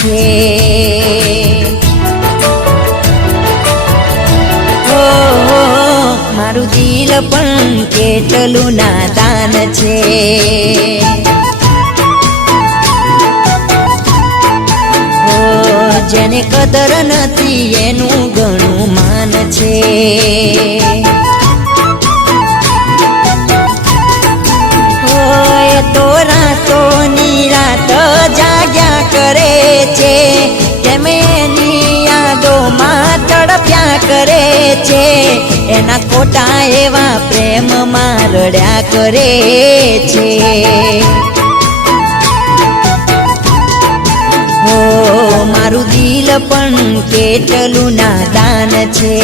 છે। મારું દિલ પણ કેટલું નાદાન છે। જેને કદર નથી એનું ઘણું માન છે। તો રાતો નિરાત જાગ્યા કરે છે, કેમ એની યાદોમાં તડપ્યા કરે છે। એના ખોટા એવા પ્રેમમાં રડ્યા કરે છે। મારું દિલ પણ કેટલું નાદાન છે।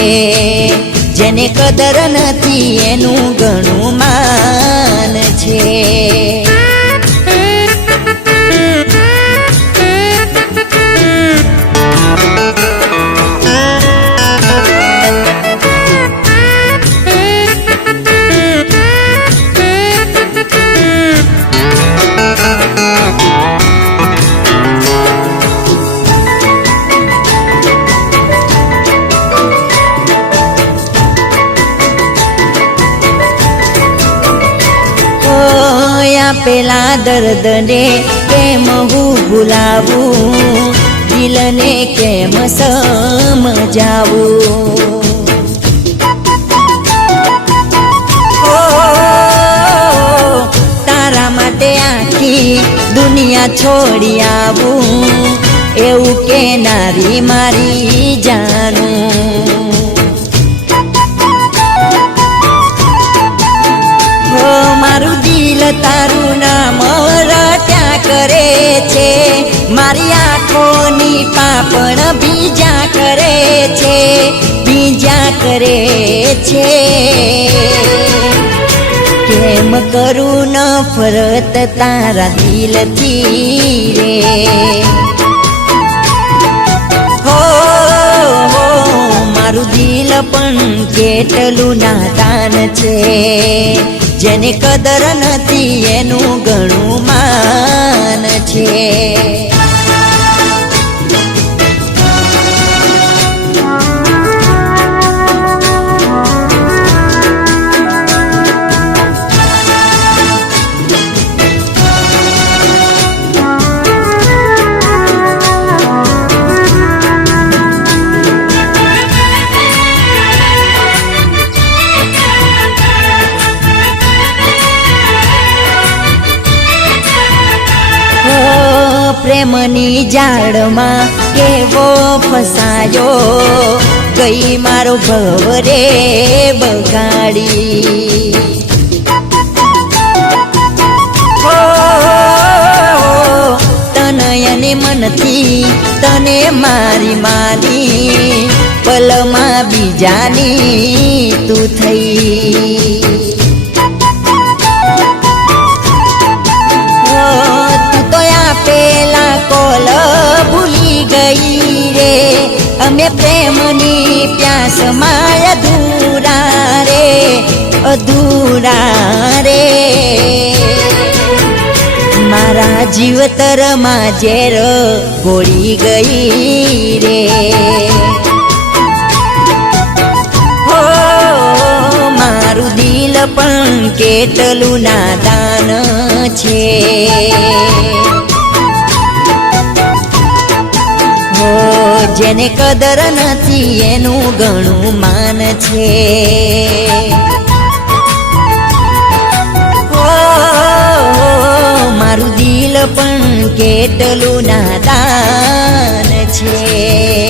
જેને કદર નથી એનું ઘણું માન છે। પેલા દર્દને કેમ હું ભૂલાવું, દિલને કેમ સમજાવું। તારા માટે આખી દુનિયા છોડી આવું, એવું કે નારી મારી જાનું। મારું દિલ તારું નામ રટ્યા કરે છે, મારી આંખોની પાપણ બીજા કરે છે, બીજા કરે છે। કેમ કરું નફરત તારા દિલથી રે। મારું દિલ પણ કેટલું નાદાન છે। જેને કદર નથી એનું ઘણું માન છે। પ્રેમની જાળમાં કેવો ફસાયો, ગઈ મારો ભવ રે બગાડી। તનયને મનથી તને મારી માની, પલમાં બીજાની તું થઈ। પેલા કોલ ભૂલી ગઈ રે, અમે પ્રેમની પ્યાસમાં અધૂરા રે, અધૂરા રે। મારા જીવતરમાં ઝેર ગોળી ગઈ રે। મારું દિલ પણ કેટલું નાદાન છે। જેને કદર નથી એનું ઘણું માન છે। મારું દિલ પણ કેટલું નાદાન છે।